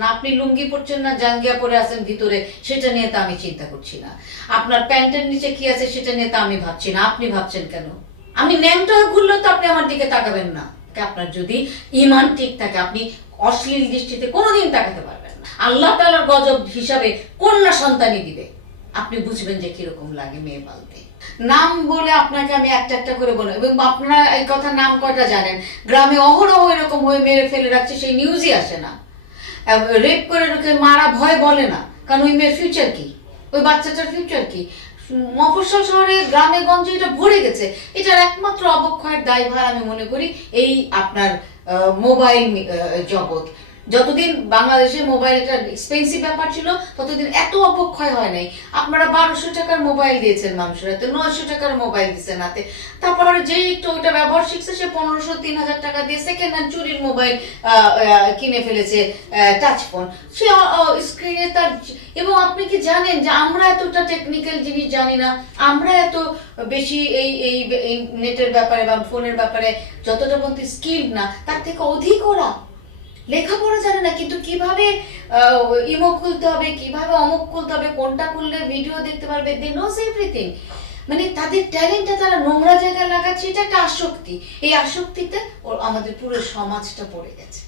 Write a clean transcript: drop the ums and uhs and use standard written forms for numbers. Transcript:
না আপনি লুঙ্গি পরছেন না জাঙ্গিয়া পরে আছেন ভিতরে, সেটা নিয়ে তো আমি চিন্তা করছি না। আপনার প্যান্টের নিচে কি আছে সেটা নিয়ে তো আমি ভাবছি না। আপনি ভাবছেন কেন? আমি ন্যাংটা হয়ে ঘুরলে তো আপনি আমার দিকে তাকাবেন না। আপনার যদি ইমান ঠিক থাকে আপনি অশ্লীল দৃষ্টিতে কোনোদিন তাকাতে পারবেন না। আল্লাহ তাআলার গজব হিসাবে কন্যা সন্তানই দিবে, আপনি বুঝবেন যে কিরকম লাগে মেয়ে পালতে। নাম বলে আপনাকে আমি একটা একটা করে বলবো, এবং আপনারা এই কথা নাম কয়টা জানেন? গ্রামে অহরহ এরকম হয়ে মেরে ফেলে রাখছে, সেই নিউজই আসে না। রেপ করে রেখে মারা ভয় বলে না, কারণ ওই মেয়ের ফিউচার কি, ওই বাচ্চাটার ফিউচার কি? মফস্বল শহরে গ্রামে গঞ্জে এটা ভরে গেছে। এটার একমাত্র অবক্ষয়ের দায়ভার আমি মনে করি এই আপনার মোবাইল জগৎ। যতদিন বাংলাদেশে মোবাইল একটা এক্সপেন্সিভ ব্যাপার ছিল ততদিন এত অবক্ষয় হয় নাই। আপনারা 1200 টাকার মোবাইল দিয়েছেন মানুষের হাতে, 900 টাকার মোবাইল দিচ্ছেন হাতে। তারপরে যে একটু ওইটা ব্যবহার শিখছে সে 1500-3000 টাকা দিয়ে সেকেন্ড হ্যান্ড চুরির মোবাইল কিনে ফেলেছে, টাচ ফোন। সে স্ক্রিনে তার, এবং আপনি কি জানেন যে আমরা এতটা টেকনিক্যাল জিনিস জানি না, আমরা এত বেশি এই নেটের ব্যাপারে বা ফোনের ব্যাপারে যতটা বলতে স্কিল না, তার থেকে অধিক ওরা লেখাপড়া জানে না, কিন্তু কিভাবে ইমো খুলতে হবে, কিভাবে অমুক খুলতে হবে, কোনটা খুললে ভিডিও দেখতে পারবে, দে নোজ এভরিথিং। মানে তাদের ট্যালেন্টটা তারা নোংরা জায়গায় লাগাচ্ছে, এটা একটা আসক্তি। এই আসক্তিতে আমাদের পুরো সমাজটা পড়ে গেছে।